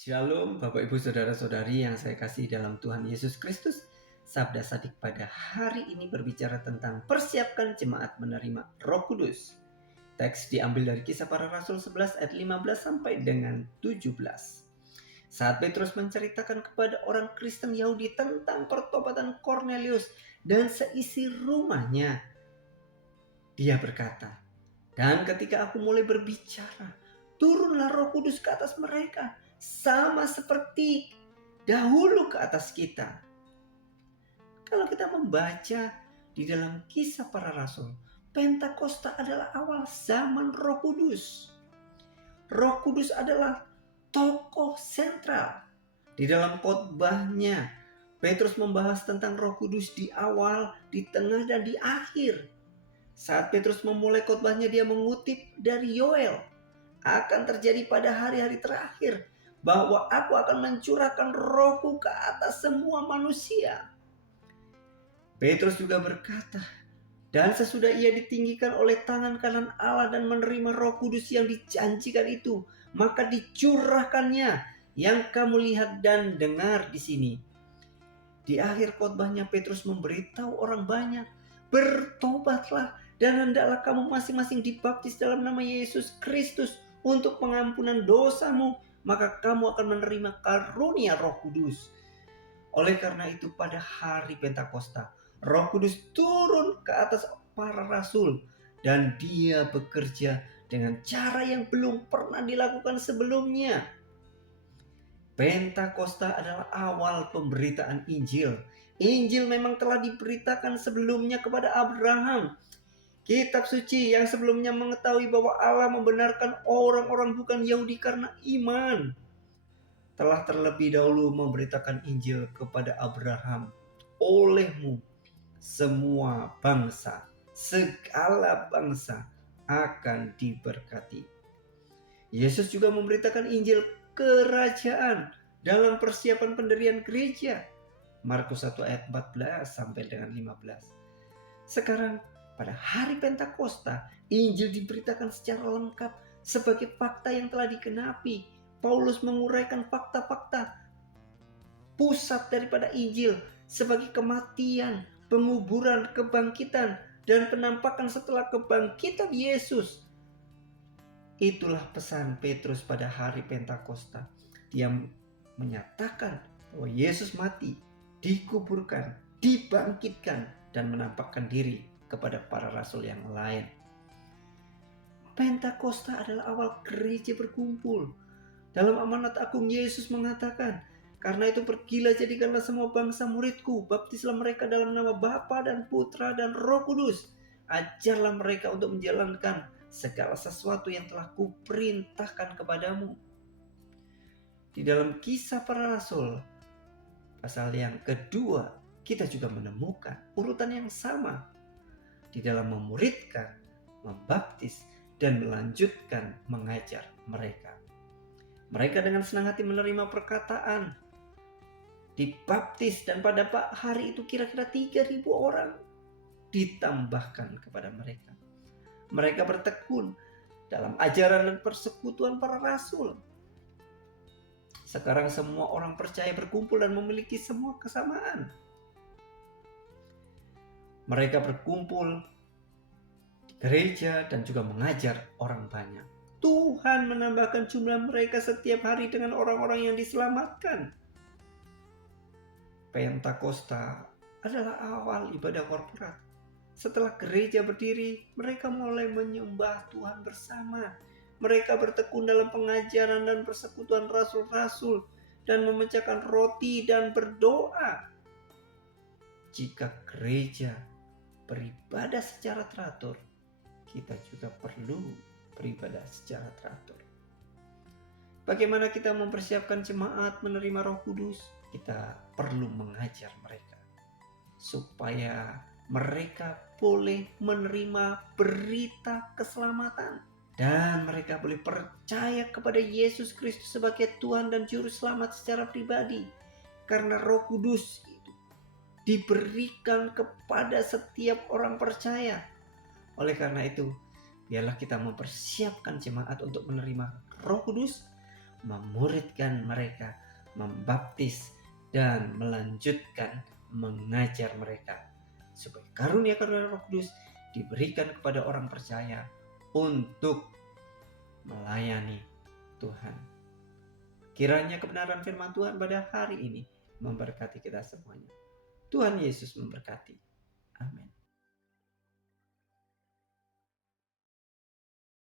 Shalom Bapak Ibu Saudara-saudari yang saya kasih dalam Tuhan Yesus Kristus. Sabda Sadik pada hari ini berbicara tentang persiapkan jemaat menerima Roh Kudus. Teks diambil dari Kisah Para Rasul 11 ayat 15 sampai dengan 17. Saat Petrus menceritakan kepada orang Kristen Yahudi tentang pertobatan Kornelius dan seisi rumahnya, dia berkata, "Dan ketika aku mulai berbicara, turunlah Roh Kudus ke atas mereka, sama seperti dahulu ke atas kita." Kalau kita membaca di dalam Kisah Para Rasul, Pentakosta adalah awal zaman Roh Kudus. Roh Kudus adalah tokoh sentral. Di dalam khotbahnya, Petrus membahas tentang Roh Kudus di awal, di tengah, dan di akhir. Saat Petrus memulai khotbahnya, dia mengutip dari Yoel, "Akan terjadi pada hari-hari terakhir bahwa aku akan mencurahkan Rohku ke atas semua manusia." Petrus juga berkata, "Dan sesudah ia ditinggikan oleh tangan kanan Allah dan menerima Roh Kudus yang dijanjikan itu, maka dicurahkannya yang kamu lihat dan dengar di sini." Di akhir khotbahnya Petrus memberitahu orang banyak, "Bertobatlah dan hendaklah kamu masing-masing dibaptis dalam nama Yesus Kristus untuk pengampunan dosamu, maka kamu akan menerima karunia Roh Kudus." Oleh karena itu pada hari Pentakosta, Roh Kudus turun ke atas para rasul dan dia bekerja dengan cara yang belum pernah dilakukan sebelumnya. Pentakosta adalah awal pemberitaan Injil. Injil memang telah diberitakan sebelumnya kepada Abraham. Kitab suci yang sebelumnya mengetahui bahwa Allah membenarkan orang-orang bukan Yahudi karena iman, telah terlebih dahulu memberitakan Injil kepada Abraham. "Olehmu semua bangsa, segala bangsa akan diberkati." Yesus juga memberitakan Injil kerajaan dalam persiapan pendirian gereja. Markus 1 ayat 14 sampai dengan 15. Sekarang pada hari Pentakosta, Injil diberitakan secara lengkap sebagai fakta yang telah digenapi. Paulus menguraikan fakta-fakta pusat daripada Injil sebagai kematian, penguburan, kebangkitan, dan penampakan setelah kebangkitan Yesus. Itulah pesan Petrus pada hari Pentakosta. Dia menyatakan bahwa Yesus mati, dikuburkan, dibangkitkan, dan menampakkan diri kepada para rasul yang lain. Pentakosta adalah awal gereja berkumpul. Dalam amanat agung Yesus mengatakan, "Karena itu pergilah, jadikanlah semua bangsa muridku, baptislah mereka dalam nama Bapa dan Putra dan Roh Kudus. Ajarlah mereka untuk menjalankan segala sesuatu yang telah kuperintahkan kepadamu." Di dalam Kisah Para Rasul, pasal yang kedua, kita juga menemukan urutan yang sama. Di dalam memuridkan, membaptis, dan melanjutkan mengajar mereka. Mereka dengan senang hati menerima perkataan, dibaptis, dan pada hari itu kira-kira 3.000 orang ditambahkan kepada mereka. Mereka bertekun dalam ajaran dan persekutuan para rasul. Sekarang semua orang percaya berkumpul dan memiliki semua kesamaan. Mereka berkumpul di gereja dan juga mengajar orang banyak. Tuhan menambahkan jumlah mereka setiap hari dengan orang-orang yang diselamatkan. Pentakosta adalah awal ibadah korporat. Setelah gereja berdiri, mereka mulai menyembah Tuhan bersama. Mereka bertekun dalam pengajaran dan persekutuan rasul-rasul dan memecahkan roti dan berdoa. Jika gereja beribadah secara teratur, kita juga perlu beribadah secara teratur. Bagaimana kita mempersiapkan jemaat menerima Roh Kudus? Kita perlu mengajar mereka supaya mereka boleh menerima berita keselamatan dan mereka boleh percaya kepada Yesus Kristus sebagai Tuhan dan Juru Selamat secara pribadi. Karena Roh Kudus itu diberikan kepada setiap orang percaya. Oleh karena itu, biarlah kita mempersiapkan jemaat untuk menerima Roh Kudus, memuridkan mereka, membaptis, dan melanjutkan mengajar mereka. Supaya karunia-karunia Roh Kudus diberikan kepada orang percaya untuk melayani Tuhan. Kiranya kebenaran firman Tuhan pada hari ini memberkati kita semuanya. Tuhan Yesus memberkati.